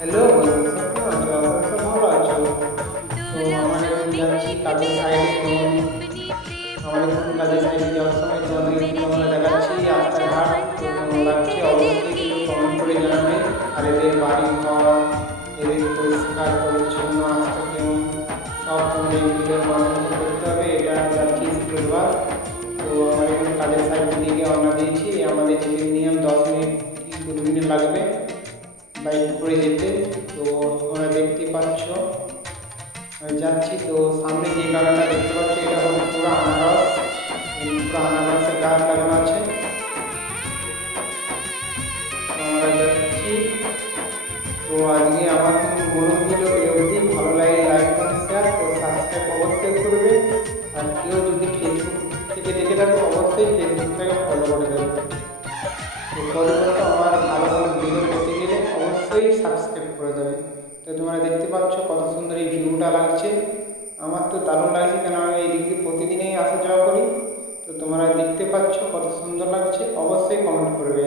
Hello, সব কেমন আছো? আশা করি সব ভালো আছো। তো আমার এখন যাচ্ছি কাজের সাইডে। তো আমার এখন কাজের সাইডে যাওয়ার সময় তোমাদের কিন্তু আমরা দেখাচ্ছি রাস্তাঘাট। তো কেমন লাগছে অবশ্যই কিন্তু কমেন্ট করে জানাবে। আর এদের বাড়ি ঘর, এদের পরিষ্কার পরিচ্ছন্ন রাস্তা কেমন, সব তোমাদের এই ভিডিওর মাধ্যমে করতে হবে। এটা যাচ্ছি স্কুল বাস। তো আমার এখন কাজের সাইড দিকে রওনা দিয়েছি। আমাদের যেতে মিনিমাম 10 মিনিট কি 20 মিনিট লাগবে বাইক করে যেতে। তো তোমরা দেখতে পাচ্ছ আমি যাচ্ছি। তো সামনে যে বাগানটা দেখতে পাচ্ছ এটা হলো পুরো আনারস। এই পুরো আনারসের গাছ লাগানো আছে। তো আমরা যাচ্ছি। তো আজকে আমার কিন্তু বড় ভিডিও এই অবধি। ভালো লাগে লাইক কমেন্ট শেয়ার ও সাবস্ক্রাইব অবশ্যই করবে। আর কেউ যদি ফেসবুক থেকে দেখে থাকো অবশ্যই ফেসবুকটাকে ফলো করে দেবে। তো ফলো করে আমার ভালো ভালো ভিডিও পেতে গেলে অবশ্যই সাবস্ক্রাইব করে দেবে। তো তোমরা দেখতে পাচ্ছ কত সুন্দর এই ভিউটা লাগছে। আমার তো দারুণ লাগছে, কেন আমি এই দিক দিয়ে প্রতিদিনই আসা যাওয়া করি। তো তোমরা দেখতে পাচ্ছ কত সুন্দর লাগছে, অবশ্যই কমেন্ট করবে।